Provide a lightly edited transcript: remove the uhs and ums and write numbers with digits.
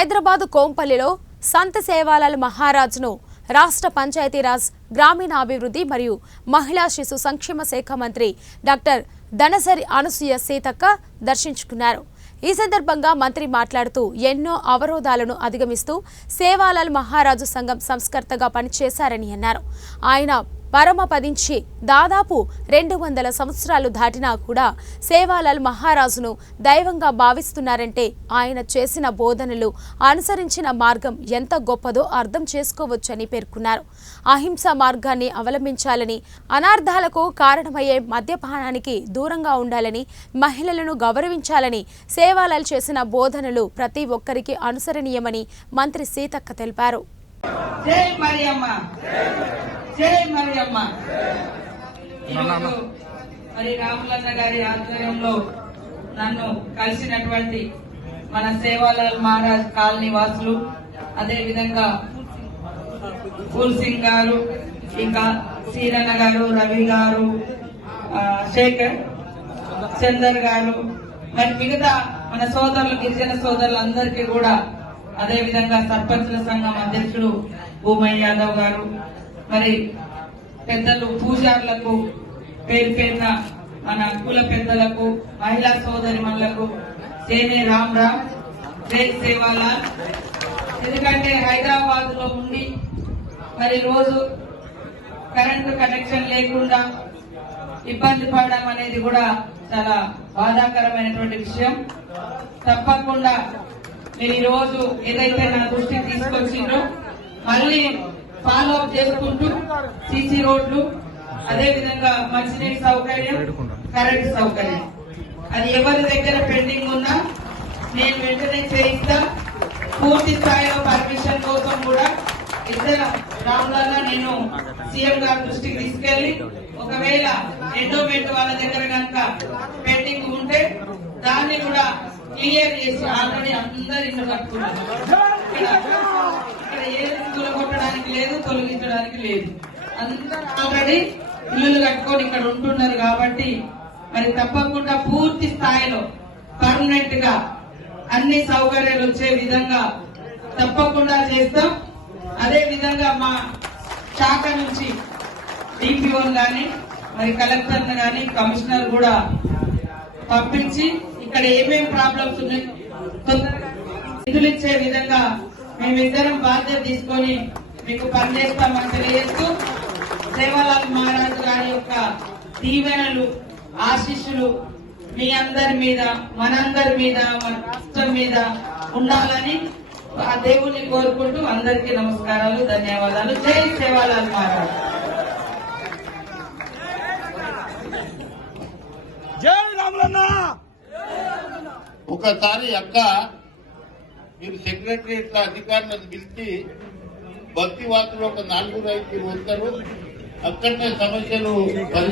హైదరాబాద్ కోంపల్లిలో సంత సేవాలాల్ మహారాజ్ను రాష్ట్ర పంచాయతీరాజ్ గ్రామీణాభివృద్ధి మరియు మహిళా శిశు సంక్షేమ శాఖ మంత్రి డాక్టర్ ధనసరి అనసూయ సీతక్క దర్శించుకున్నారు। ఈ సందర్భంగా మంత్రి మాట్లాడుతూ ఎన్నో అవరోధాలను అధిగమిస్తూ సేవాలాల్ మహారాజు సంఘం సంస్కర్తగా పనిచేశారని అన్నారు। ఆయన పరమపదించి దాదాపు 200 సంవత్సరాలు దాటినా కూడా సేవాలాల్ మహారాజును దైవంగా భావిస్తున్నారంటే ఆయన చేసిన బోధనలు అనుసరించిన మార్గం ఎంత గొప్పదో అర్థం చేసుకోవచ్చని పేర్కొన్నారు। అహింస మార్గాన్ని అవలంబించాలని, అనార్థాలకు కారణమయ్యే మద్యపానానికి దూరంగా ఉండాలని, మహిళలను గౌరవించాలని సేవాలాల్ చేసిన బోధనలు ప్రతి ఒక్కరికి అనుసరణీయమని మంత్రి సీతక్క తెలిపారు। జై మరియమ్మ, జై మరియమ్మ। మరి రాములన్న గారి ఆధ్వర్యంలో నన్ను కలిసినటువంటి మన సేవాలాల్ మహారాజ్ కాలనీ వాసులు, అదే విధంగా ఫూల్ సింగ్ గారు, ఇంకా సీరన్న గారు, రవి గారు, శేఖర్ చందర్ గారు, మరి మిగతా మన సోదరులు, గిరిజన సోదరులందరికీ కూడా, అదే విధంగా సర్పంచుల సంఘం అధ్యక్షుడు భూమయ్య యాదవ్ గారు, మరి పెద్దలు పూజారులకు, పేరు పేరున మన కుల పెద్దలకు, మహిళా సోదరిమణులకు జై రామ్ రామ్, జై సేవాలాల్। ఎందుకంటే హైదరాబాద్ లో ఉండి మరి రోజు కరెంటు కనెక్షన్ లేకుండా ఇబ్బంది పడడం అనేది కూడా చాలా బాధాకరమైనటువంటి విషయం। తప్పకుండా మీరు ఈ రోజు ఏదైతే నా దృష్టికి తీసుకొచ్చిండ్రో మళ్ళీ ఫాలో అప్ చేసుకుంటూ సీసీ రోడ్లు, అదే విధంగా మంచినీటి సౌకర్యం, కరెంటు సౌకర్యం, అది ఎవరి దగ్గర పెండింగ్ ఉన్నా నేను వెంటనే చేయిస్తా। పూర్తి స్థాయిలో పర్మిషన్ కోసం కూడా ఇద్దరు రాములన్న నేను సీఎం గారి దృష్టికి తీసుకెళ్లి, ఒకవేళ ఎండోమెంట్ వాళ్ళ దగ్గర కనుక పెండింగ్ ఉంటే దాన్ని కూడా క్లియర్ చేసి ఆల్రెడీ అందరు ఇల్లు కట్టుకున్నారు। ఇక్కడ ఏది తొలగొట్టడానికి లేదు, తొలగించడానికి లేదు, అందరూ ఆల్రెడీ ఇల్లులు కట్టుకొని ఇక్కడ ఉంటున్నారు కాబట్టి మరి తప్పకుండా పూర్తి స్థాయిలో పర్మనెంట్ గా అన్ని సౌకర్యాలు వచ్చే విధంగా తప్పకుండా చేస్తాం। అదే విధంగా మా శాఖ నుంచి డిపిఓని గాని, మరి కలెక్టర్ గాని, కమిషనర్ కూడా పంపించి ఇక్కడ ఏమేం ప్రాబ్లమ్స్ ఉన్నాయి తొందరగా నిధులు ఇచ్చే విధంగా మేమిద్దరం బాధ్యత తీసుకొని మీకు పనిచేస్తామని తెలియజేస్తూ, సేవాలాల్ మహారాజు గారి యొక్క దీవెనలు, ఆశీస్సులు మీ అందరి మీద, మనందరి మీద, మన రాష్ట్రం మీద ఉండాలని ఆ దేవుణ్ణి కోరుకుంటూ అందరికీ నమస్కారాలు, ధన్యవాదాలు। జై సేవాలాల్ మహారాజ్, జై రాములన్న। ఒకసారి అక్క మీరు సెక్రటరియట్ అధికారులను పిలిచి భక్తి వార్తలు ఒక 4-5 వస్తారు, అక్కడనే సమస్యలు